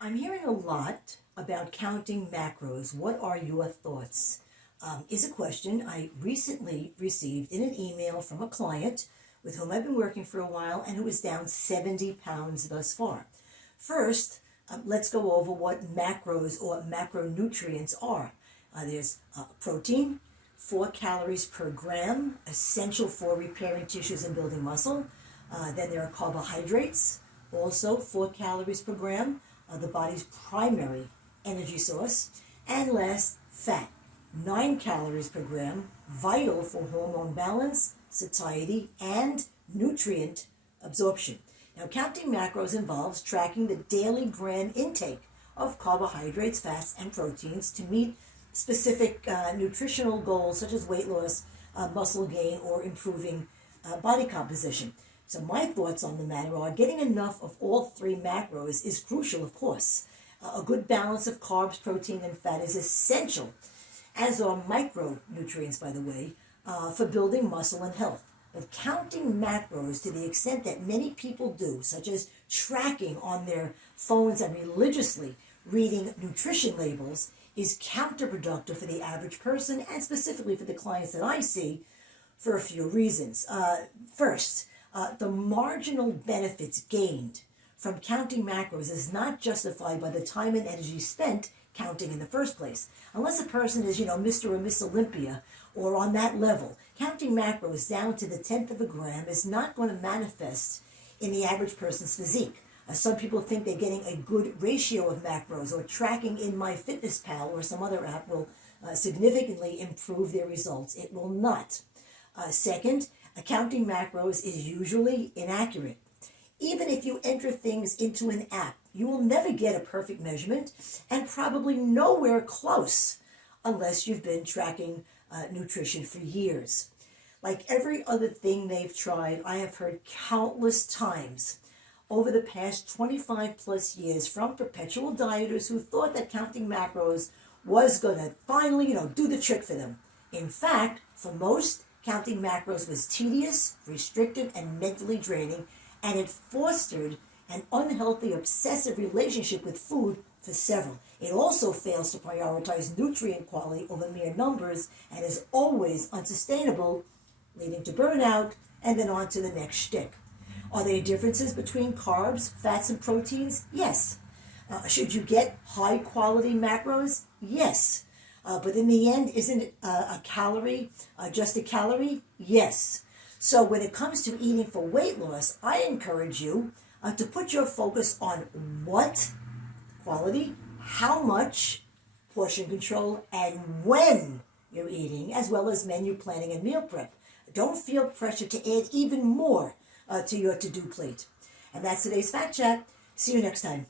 I'm hearing a lot about counting macros. What are your thoughts? Is a question I recently received in an email from a client with whom I've been working for a while and who is down 70 pounds thus far. First, let's go over what macros or macronutrients are. There's protein, 4 calories per gram, essential for repairing tissues and building muscle. Then there are carbohydrates, also 4 calories per gram, the body's primary energy source. And last, fat, 9 calories per gram, vital for hormone balance, satiety, and nutrient absorption. Now, counting macros involves tracking the daily gram intake of carbohydrates, fats, and proteins to meet specific nutritional goals such as weight loss, muscle gain, or improving body composition. So my thoughts on the matter are getting enough of all 3 macros is crucial, of course. A good balance of carbs, protein, and fat is essential, as are micronutrients, by the way, for building muscle and health. But counting macros to the extent that many people do, such as tracking on their phones and religiously reading nutrition labels, is counterproductive for the average person and specifically for the clients that I see for a few reasons. First, the marginal benefits gained from counting macros is not justified by the time and energy spent counting in the first place. Unless a person is, Mr. or Miss Olympia or on that level, counting macros down to the 10th of a gram is not going to manifest in the average person's physique. Some people think they're getting a good ratio of macros, or tracking in MyFitnessPal or some other app will significantly improve their results. It will not. Second, counting macros is usually inaccurate. Even if you enter things into an app, you will never get a perfect measurement and probably nowhere close unless you've been tracking nutrition for years. Like every other thing they've tried, I have heard countless times over the past 25 plus years from perpetual dieters who thought that counting macros was going to finally, do the trick for them. In fact, for most, counting macros was tedious, restrictive, and mentally draining, and it fostered an unhealthy, obsessive relationship with food for several. It also fails to prioritize nutrient quality over mere numbers and is always unsustainable, leading to burnout and then on to the next shtick. Are there differences between carbs, fats, and proteins? Yes. Should you get high-quality macros? Yes. But in the end, isn't it a calorie just a calorie? Yes. So when it comes to eating for weight loss, I encourage you to put your focus on what quality, how much, portion control, and when you're eating, as well as menu planning and meal prep. Don't feel pressure to add even more to your to-do plate. And that's today's Fat Chat. See you next time.